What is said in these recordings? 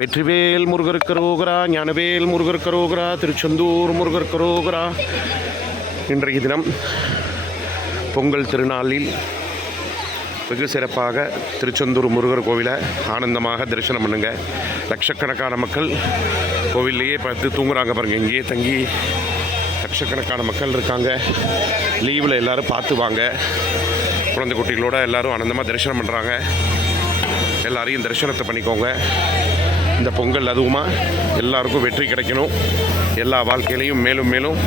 வெற்றிவேல் முருகர் கரோகரா, ஞானவேல் முருகர் கரோகரா, திருச்செந்தூர் முருகர் கரோகரா. இன்றைய தினம் பொங்கல் திருநாளில் வெகு சிறப்பாக திருச்செந்தூர் முருகர் கோவிலை ஆனந்தமாக தரிசனம் பண்ணுங்க. லட்சக்கணக்கான மக்கள் கோவில்லையே பார்த்து தூங்குறாங்க பாருங்கள். இங்கேயே தங்கி லட்சக்கணக்கான மக்கள் இருக்காங்க. லீவில் எல்லோரும் பார்த்து வாங்க. குழந்தை குட்டிகளோடு எல்லோரும் ஆனந்தமாக தரிசனம் பண்ணுறாங்க. எல்லாரையும் தரிசனத்தை பண்ணிக்கோங்க. இந்த பொங்கல் அதுவுமா எல்லாருக்கும் வெற்றி கிடைக்கணும், எல்லா வாழ்க்கையிலையும் மேலும் மேலும்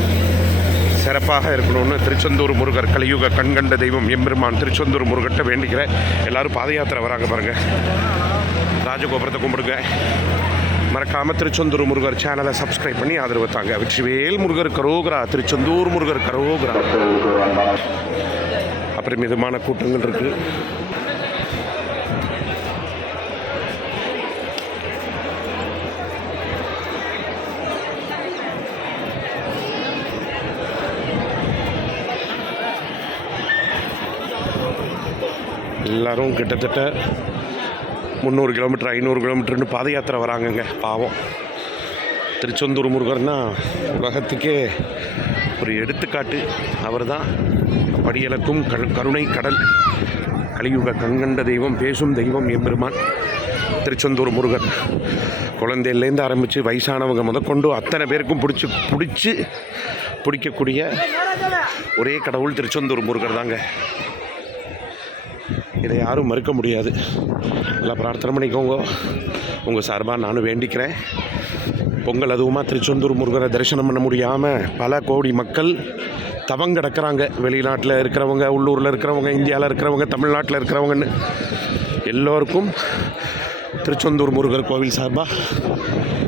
சிறப்பாக இருக்கணும்னு திருச்செந்தூர் முருகர் கலியுக கண்கண்ட தெய்வம் எம்பெருமான் திருச்செந்தூர் முருகர்கிட்ட வேண்டிக்கிறேன். எல்லோரும் பாத யாத்திரை வராங்க பாருங்கள். ராஜகோபுரத்தை கும்பிடுங்க. மறக்காமல் திருச்செந்தூர் முருகர் சேனலை சப்ஸ்கிரைப் பண்ணி ஆதரவு தாங்க. வெற்றிவேல் முருகர் கரோகரா, திருச்செந்தூர் முருகர் கரோகரா. அப்புறம் மிதமான கூட்டங்கள் இருக்குது. எல்லோரும் கிட்டத்தட்ட 300 கிலோமீட்டர் 500 கிலோமீட்டர்னு பாத யாத்திரை வராங்கங்க. பாவம். திருச்செந்தூர் முருகர்னா உலகத்துக்கே ஒரு எடுத்துக்காட்டு. அவர் தான் படியளக்கும் கருணை கடல், கலியுக கண்கண்ட தெய்வம், பேசும் தெய்வம் எம்பெருமான் திருச்செந்தூர் முருகர். குழந்தையிலேருந்து ஆரம்பித்து வயசானவங்க முதற்கொண்டு அத்தனை பேருக்கும் பிடிக்கக்கூடிய ஒரே கடவுள் திருச்செந்தூர் முருகர் தாங்க. இதை யாரும் மறுக்க முடியாது. நல்லா பிரார்த்தனை பண்ணிக்கோங்க. உங்கள் சார்பாக நானும் வேண்டிக்கிறேன். பொங்கல் அதுவுமா திருச்செந்தூர் முருகரை தரிசனம் பண்ண முடியாமல் பல கோடி மக்கள் தவங்கிடக்கிறாங்க. வெளிநாட்டில் இருக்கிறவங்க, உள்ளூரில் இருக்கிறவங்க, இந்தியாவில் இருக்கிறவங்க, தமிழ்நாட்டில் இருக்கிறவங்கன்னு எல்லோருக்கும் திருச்செந்தூர் முருகர் கோவில் சார்பாக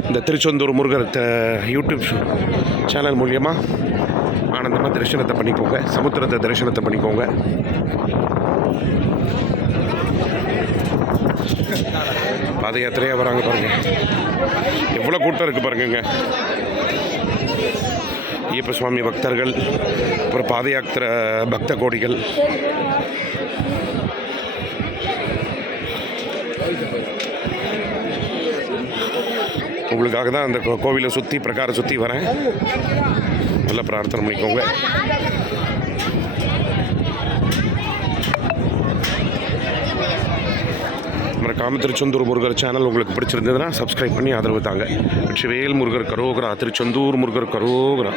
இந்த திருச்செந்தூர் முருகர் யூடியூப் சேனல் மூலியமாக ஆனந்தமாக தரிசனத்தை பண்ணிக்கோங்க. சமுத்திரத்தை தரிசனத்தை பண்ணிக்கோங்க. பாத யாத்திரையாக வராங்க பாருங்க. எவ்வளோ கூட்டம் இருக்குது பாருங்கங்க. ஐயப்ப சுவாமி பக்தர்கள், அப்புறம் பாத யாத்திரை பக்த கோடிகள். உங்களுக்காக தான் அந்த கோவிலை சுற்றி பிரகாரம் சுற்றி வரேன். நல்லா பிரார்த்தனை பண்ணிக்கோங்க. மறக்காம திருச்செந்தூர் முருகர் சேனல் உங்களுக்கு பிடிச்சிருந்ததுன்னா சப்ஸ்கிரைப் பண்ணி ஆதரவு தாங்க. வெற்றிவேல் முருகர் கரோகரா, திருச்செந்தூர் முருகர் கரோகரா.